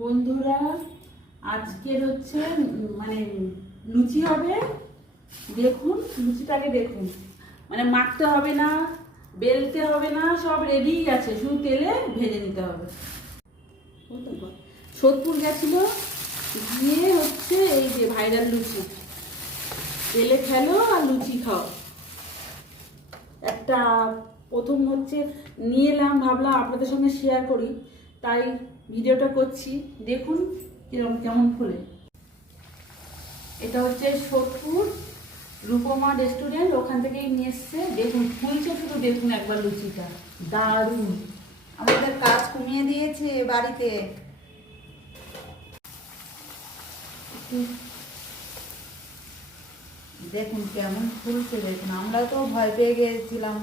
বন্ধুরা, আজকের হচ্ছে মানে লুচি হবে। দেখুন লুচিটাকে দেখুন, মানে মাখতে হবে না, বেলতে হবে না, সব রেডি আছে, শুধু তেলে ভেজে নিতে হবে। সোদপুর গেছিল, গিয়ে হচ্ছে এই যে ভাইরাল লুচি, তেলে ফেলো আর লুচি খাও। একটা প্রথম হচ্ছে নিয়ে এলাম, ভাবলাম আপনাদের সঙ্গে শেয়ার করি, তাই ভিডিওটা করছি। দেখুন কিরকম কেমন ফুলে। এটা হচ্ছে সোদপুর রূপমা রেস্টুরেন্ট, ওখান থেকেই নিয়ে এসছে। দেখুন ফুলছে, শুধু দেখুন একবার লুচিটা, দারুণ। আমাদের কাজ কমিয়ে দিয়েছে বাড়িতে। দেখুন কেমন ফুলছে, দেখুন আমরা তো ভয় পেয়ে গেছিলাম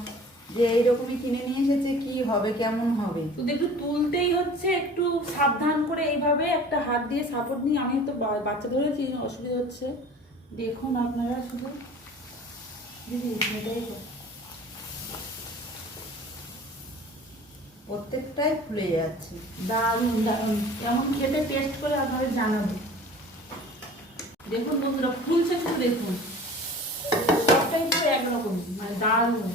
যে এইরকমই কিনে নিয়ে এসেছে, কি হবে কেমন হবে। তো একটু তুলতেই হচ্ছে, একটু সাবধান করে এইভাবে একটা হাত দিয়ে সাপোর্ট নিয়ে। আমি তো বাচ্চা ধরেছি, অসুবিধা হচ্ছে। দেখুন আপনারা শুধু, দিদি এটাই তো। প্রত্যেকটাই ফুলে যাচ্ছে। দারুণ দারুণ, কেমন খেতে টেস্ট করে আপনাদের জানাবো। দেখুন বন্ধুরা ফুলছে, শুধু দেখুন, সবটাই তো একরকম, মানে দারুণ।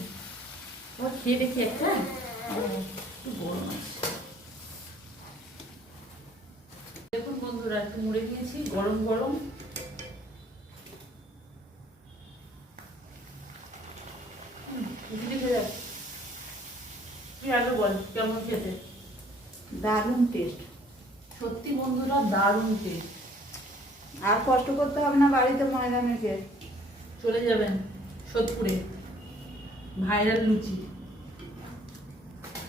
এবার খেয়ে দেখি একটা, একটু বড় আছে। দেখুন বন্ধুরা, একটু মুড়ে দিয়েছি, গরম গরম। তুই আগে বল কেমন খেতে। দারুণ টেস্ট, সত্যি বন্ধুরা দারুণ টেস্ট। আর কষ্ট করতে হবে না বাড়িতে ময়দা মেখে। চলে যাবেন সোদপুরে, ভাইরাল লুচি।